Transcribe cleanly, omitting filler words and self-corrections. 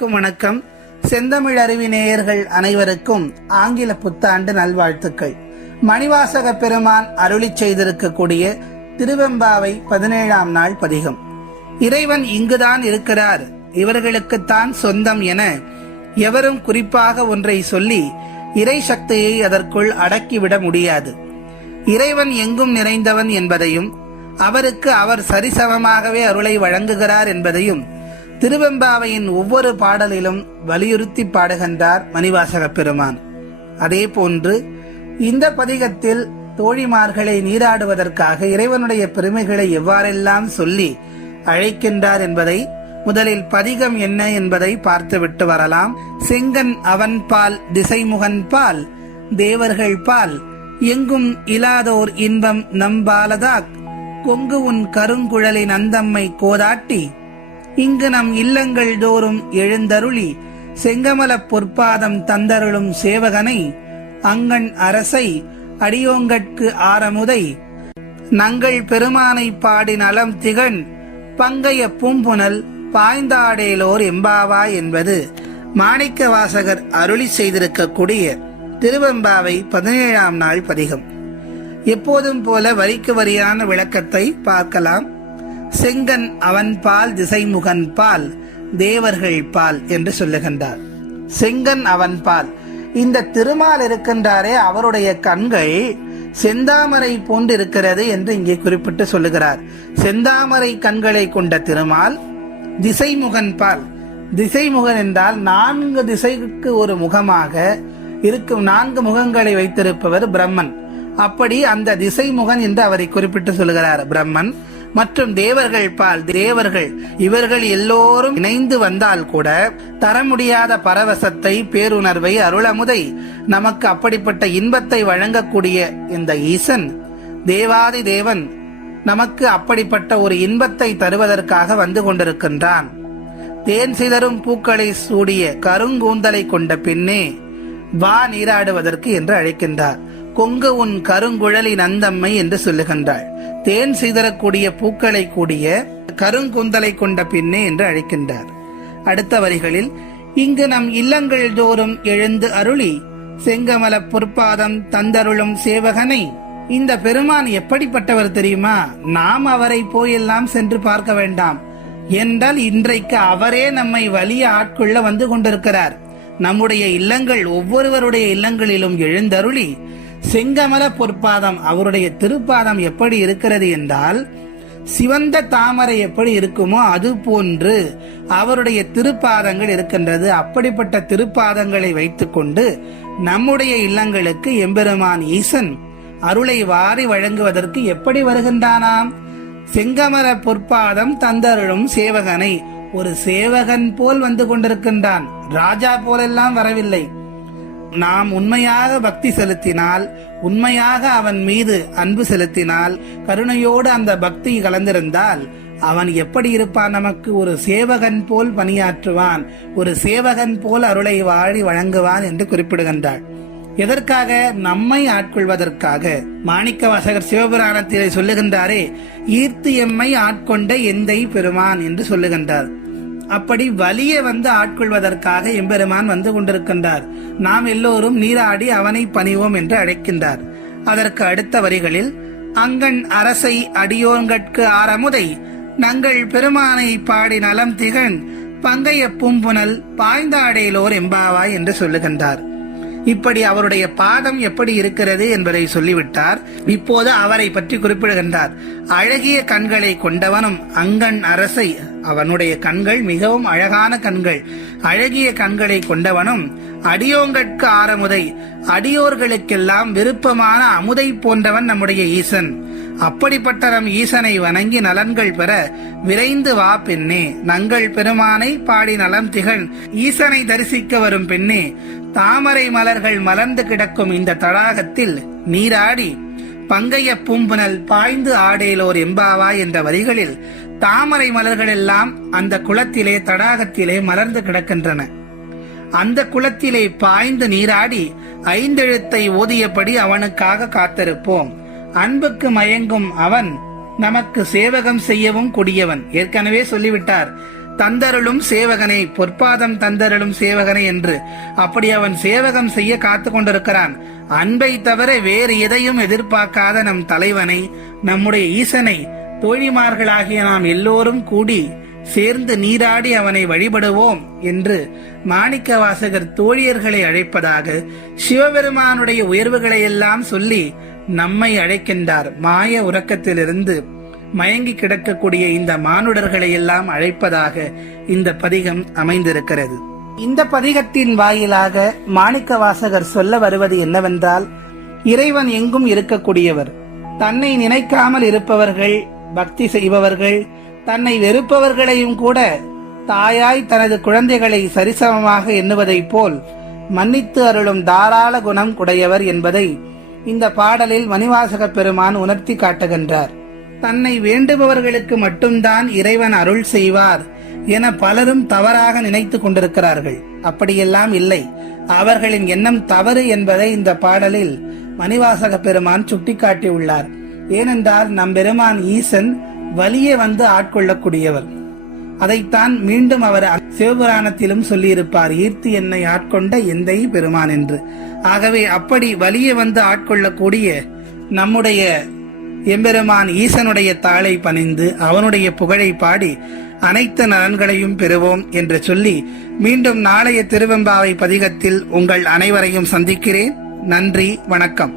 அனைவருக்கும் வணக்கம். செந்தமிழ் அருவி நேயர்கள் அனைவருக்கும் ஆங்கில புத்தாண்டு நல்வாழ்த்துக்கள். மணிவாசக பெருமான் அருளி செய்திருக்கக்கூடிய திருவெம்பாவை 17ஆம் நாள் பதிகம். இறைவன் இங்குதான் இருக்கிறார், இவர்களுக்குத்தான் சொந்தம் என எவரும் குறிப்பாக ஒன்றை சொல்லி இறை சக்தியை அதற்குள் அடக்கிவிட முடியாது. இறைவன் எங்கும் நிறைந்தவன் என்பதையும் அவருக்கு அவர் சரிசமமாகவே அருளை வழங்குகிறார் என்பதையும் திருவெம்பாவையின் ஒவ்வொரு பாடலிலும் வலியுறுத்தி பாடுகின்றார் மணிவாசக பெருமான். அதே போன்று இந்த பதிகத்தில் தோழிமார்களை நீராடுவதற்காக இறைவனுடைய பெருமைகளை எவ்வாறெல்லாம் சொல்லி அழைக்கின்றார் என்பதை முதலில் பதிகம் என்ன என்பதை பார்த்துவிட்டு வரலாம். செங்கன் அவன் பால் திசைமுகன் பால் தேவர்கள் பால் எங்கும் இலாதோர் இன்பம் நம்பாலதாக் கொங்கு உன் கருங்குழலின் அந்தம்மை கோதாட்டி இங்கு நம் இல்லங்கள் தோறும் எழுந்தருளி செங்கமலப் பொற்பாதம் தந்தருளும் சேவகனை அங்கண் அரசை அடியோங்கட்கு ஆரமுதை நங்கள் பெருமானை பாடி நலம் திகழ் பங்கைய பூம்புனல் பாய்ந்தாடேலோர் எம்பாவாய் என்பது மாணிக்க வாசகர் அருளி செய்திருக்கக்கூடிய திருவெம்பாவை 17ஆம் நாள் பதிகம். எப்போதும் போல வரிக்கு வரியான விளக்கத்தை பார்க்கலாம். செங்கன் அவன் பால் திசைமுகன் பால் தேவர்கள் பால் என்று சொல்லுகின்றார். செங்கன் அவன் பால், இந்த திருமால் இருக்கின்றாரே அவருடைய கண்கள் செந்தாமரை போன்று இருக்கிறது என்று இங்கே குறிப்பிட்டு சொல்லுகிறார். செந்தாமரை கண்களை கொண்ட திருமால் திசைமுகன் பால். திசைமுகன் என்றால் 4 திசைக்கு ஒரு முகமாக இருக்கும் 4 முகங்களை வைத்திருப்பவர் பிரம்மன். அப்படி அந்த திசைமுகன் என்று அவரை குறிப்பிட்டு சொல்லுகிறார் பிரம்மன். மற்றும் தேவர்கள் பால், தேவர்கள் இவர்கள் எல்லோரும் இணைந்து வந்தால் கூட தர முடியாத பரவசத்தை, பேருணர்வை, அருளமுதை, நமக்கு அப்படிப்பட்ட இன்பத்தை வழங்கக்கூடிய இந்த ஈசன் தேவாதி தேவன் நமக்கு அப்படிப்பட்ட ஒரு இன்பத்தை தருவதற்காக வந்து கொண்டிருக்கின்றான். தேன் சிதறும் பூக்களை சூடிய கருங்கூந்தலை கொண்ட பெண்ணே வா நீராடுவதற்கு என்று அழைக்கின்றார். கொங்கு உன் கருங்குழலின் அந்தம்மை என்று சொல்லுகின்றாள். தேன் சிதறக்கூடிய பூக்களை கூடிய கருங்குந்தலை கொண்ட பெண்ணே என்று அழைக்கின்றார். அடுத்த வரிகளில் இங்கு நம் இல்லங்கள் தோறும் எழுந்து அருளி செங்கமல பொற்பாதம் தந்தருளும் சேவகனை. இந்த பெருமான் எப்படிப்பட்டவர் தெரியுமா? நாம் அவரை போயெல்லாம் சென்று பார்க்க வேண்டாம் என்றால் இன்றைக்கு அவரே நம்மை வலிய ஆட்கொள்ள வந்து கொண்டிருக்கிறார். நம்முடைய இல்லங்கள் ஒவ்வொருவருடைய இல்லங்களிலும் எழுந்தருளி செங்கமல பொற்பாதம், அவருடைய திருப்பாதம் எப்படி இருக்கிறது என்றால் சிவந்த தாமரை எப்படி இருக்குமோ அது போன்று அவருடைய திருப்பாதங்கள் இருக்கின்றது. அப்படிப்பட்ட திருப்பாதங்களை வைத்துக்கொண்டு நம்முடைய இல்லங்களுக்கு எம்பெருமான் ஈசன் அருளை வாரி வழங்குவதற்கு எப்படி வருகின்றானாம்? செங்கமல பொற்பாதம் தந்தருளும் சேவகனை, ஒரு சேவகன் போல் வந்து கொண்டிருக்கின்றான். ராஜா போலெல்லாம் வரவில்லை. நாம் உண்மையாக பக்தி செலுத்தினால், உண்மையாக அவன் மீது அன்பு செலுத்தினால், கருணையோடு அந்த பக்தி கலந்திருந்தால் அவன் எப்படி இருப்பான்? நமக்கு ஒரு சேவகன் போல் பணியாற்றுவான், ஒரு சேவகன் போல் அருளை வாழி வழங்குவான் என்று குறிப்பிடுகின்றாள். எதற்காக? நம்மை ஆட்கொள்வதற்காக. மாணிக்க வாசகர் சிவபுராணத்திலே சொல்லுகின்றாரே, ஈர்த்து எம்மை ஆட்கொண்ட எந்தை பெருமான் என்று சொல்லுகின்றார். அப்படி வலிய வந்து ஆட்கொள்வதற்காக எம்பெருமான் வந்து கொண்டிருக்கின்றார். நாம் எல்லோரும் நீராடி அவனை பணிவோம் என்று அழைக்கின்றார். அதற்கு அடுத்த வரிகளில் அங்கண் அரசை அடியோங்கட்கு ஆரமுதை நங்கள் பெருமானை பாடி நலம் திகழ் பங்கைய பூம்புனல் பாய்ந்தாடேலோர் எம்பாவாய் என்று சொல்லுகின்றார். இப்படி அவருடைய பாதம் எப்படி இருக்கிறது என்பதை சொல்லிவிட்டார். இப்போது அவரை பற்றி குறிப்பிடுகின்றார். அழகிய கண்களை கொண்டவனும் அங்கண் அரசை, அவனுடைய கண்கள் மிகவும் அழகான கண்கள், அழகிய கண்களை கொண்டவனும் அடியோங்கட்கு ஆரமுதை, அடியோர்களுக்கெல்லாம் விருப்பமான அமுதை போன்றவன் நம்முடைய ஈசன். அப்படிப்பட்ட நம் ஈசனை வணங்கி நலன்கள் பெற விரைந்து வா பெண்ணே, நங்கள் பெருமானை பாடி நலம் திகழ் ஈசனை தரிசிக்க வரும் பெண்ணே, தாமரை மலர்கள் மலர்ந்து கிடக்கும் இந்த தடாகத்தில் நீராடி பங்கைய பூம்புனல் பாய்ந்து ஆடேலோர் எம்பாவாய் என்ற வரிகளில் தாமரை மலர்கள் எல்லாம் அந்த குளத்திலே தடாகத்திலே மலர்ந்து கிடக்கின்றன. அந்த குளத்திலே பாய்ந்து நீராடி 5 எழுத்தை ஓதியபடி அவனுக்காக காத்திருப்போம். அன்புக்கு மயங்கும் அவன் நமக்கு சேவகம் செய்யவும் கொடியவன். ஏற்கனவே சொல்லிவிட்டார், தந்தருளும் சேவகனே, பொற்பாதம் தந்தருளும் சேவகனே என்று அப்படி அவன் சேவகம் செய்ய காத்து கொண்டிருக்கிறான். அன்பை தவிர வேறு எதையும் எதிர்பார்க்காத நம் தலைவனை, நம்முடைய ஈசனை தோழிமார்களாகிய நாம் எல்லோரும் கூடி சேர்ந்து நீராடி அவனை வழிபடுவோம் என்று மாணிக்க வாசகர் தோழியர்களை அழைப்பதாக சிவபெருமானுடைய உயர்வுகளை எல்லாம் சொல்லி நம்மை அழைக்கின்றார். மாய உறக்கத்திலிருந்து மயங்கி கிடக்கக்கூடிய இந்த மானுடர்களை எல்லாம் அழைப்பதாக இந்த பதிகம் அமைந்திருக்கிறது. இந்த பதிகத்தின் வாயிலாக மாணிக்க வாசகர் சொல்ல வருவது என்னவென்றால், இறைவன் எங்கும் இருக்கக்கூடியவர். தன்னை நினைக்காமல் இருப்பவர்கள், பக்தி செய்பவர்கள், தன்னை வெறுப்பவர்களையும் கூட தாயாய் தனது குழந்தைகளை சரிசமமாக எண்ணுவதைப் போல் மன்னித்து அருளும் தாராள குணம் உடையவர் என்பதை இந்த பாடலில் மணிவாசக பெருமான் உணர்த்தி காட்டுகின்றார். தன்னை வேண்டுபவர்களுக்கு மட்டும்தான் இறைவன் அருள் செய்வார் என பலரும் தவறாக நினைத்து கொண்டிருக்கிறார்கள். அப்படியெல்லாம் இல்லை. அவர்களின் எண்ணம் தவறு என்பதை இந்த பாடலில் மணிவாசக பெருமான் சுட்டிக்காட்டியுள்ளார். ஏனென்றால் நம் பெருமான் ஈசன் வலியே வந்து ஆட்கொள்ளக்கூடியவர். அதைத்தான் மீண்டும் அவர் சிவபுராணத்திலும் சொல்லியிருப்பார், ஈர்த்து என்னை ஆட்கொண்ட எந்தை பெருமான் என்று. ஆகவே அப்படி வலியே வந்து ஆட்கொள்ளக்கூடிய நம்முடைய எம்பெருமான் ஈசனுடைய தாளை பணிந்து அவனுடைய புகழை பாடி அனைத்து நலன்களையும் பெறுவோம் என்று சொல்லி மீண்டும் நாளைய திருவெம்பாவை பதிகத்தில் உங்கள் அனைவரையும் சந்திக்கிறேன். நன்றி, வணக்கம்.